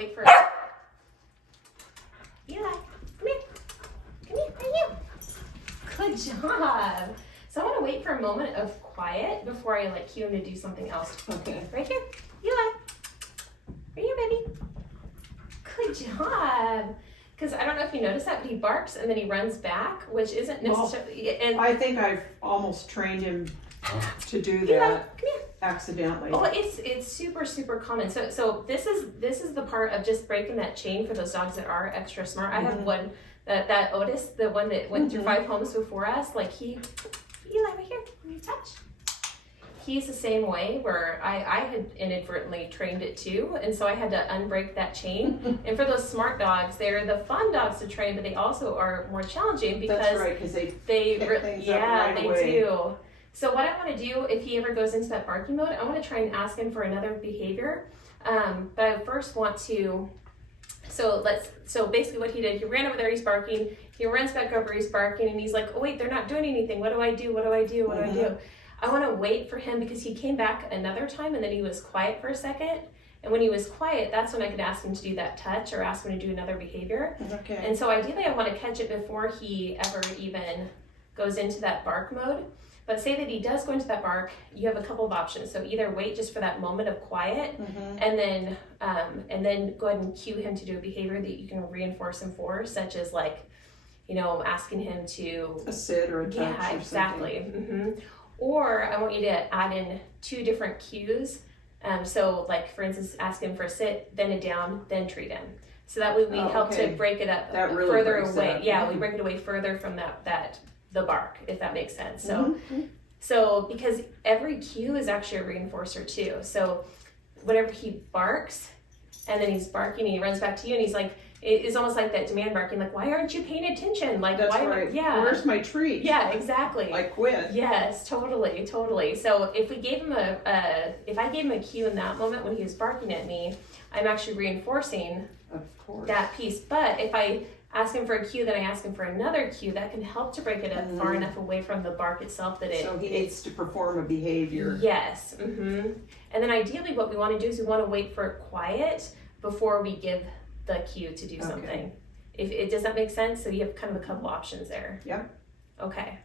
wait for Eli, come here. Come here, right here. Good job. So I want to wait for a moment of quiet before I like cue him to do something else. Okay. Right here. Eli. Right here, baby. Good job. Because I don't know if you noticed that, but he barks and then he runs back, which isn't necessarily. And I think I've almost trained him to do Eli, that come here. accidentally. Oh, it's super common. So this is the part of just breaking that chain for those dogs that are extra smart. I have one that Otis, the one that went through 5 homes before us. Like Eli, right here, can you touch? He's the same way where I had inadvertently trained it too, and so I had to unbreak that chain. And for those smart dogs, they're the fun dogs to train, but they also are more challenging because that's right, because they pick things up right they away. do. So what I want to do, if he ever goes into that barking mode, I want to try and ask him for another behavior. But I first want to, so basically what he did, he ran over there, he's barking, he runs back over, he's barking, and he's like, oh wait, they're not doing anything. What do I do? What do I do? What do I do? I want to wait for him because he came back another time and then he was quiet for a second. And when he was quiet, that's when I could ask him to do that touch or ask him to do another behavior. Okay. And so ideally I want to catch it before he ever even goes into that bark mode. But say that he does go into that bark, you have a couple of options. So either wait just for that moment of quiet and then go ahead and cue him to do a behavior that you can reinforce him for, such as like, asking him to a sit or a touch. Yeah, or exactly. something. Or I want you to add in 2 different cues. So like for instance, ask him for a sit, then a down, then treat him. So that way we help to break it up That really further breaks away. it up. Yeah, we break it away further from the bark, if that makes sense. So because every cue is actually a reinforcer too. So whenever he barks and then he's barking and he runs back to you and he's like, it's almost like that demand barking, like, why aren't you paying attention? Like, That's why? right. Yeah. Where's my treat? Yeah, exactly. I quit. Yes, totally. So if we gave him if I gave him a cue in that moment when he was barking at me, I'm actually reinforcing Of course. that piece. But if I ask him for a cue, then I ask him for another cue, that can help to break it up far enough away from the bark itself that So he needs to perform a behavior. Yes. And then ideally what we want to do is we want to wait for it quiet before we give the cue to do something. If it does that make sense? So you have kind of a couple options there. Yep. Okay.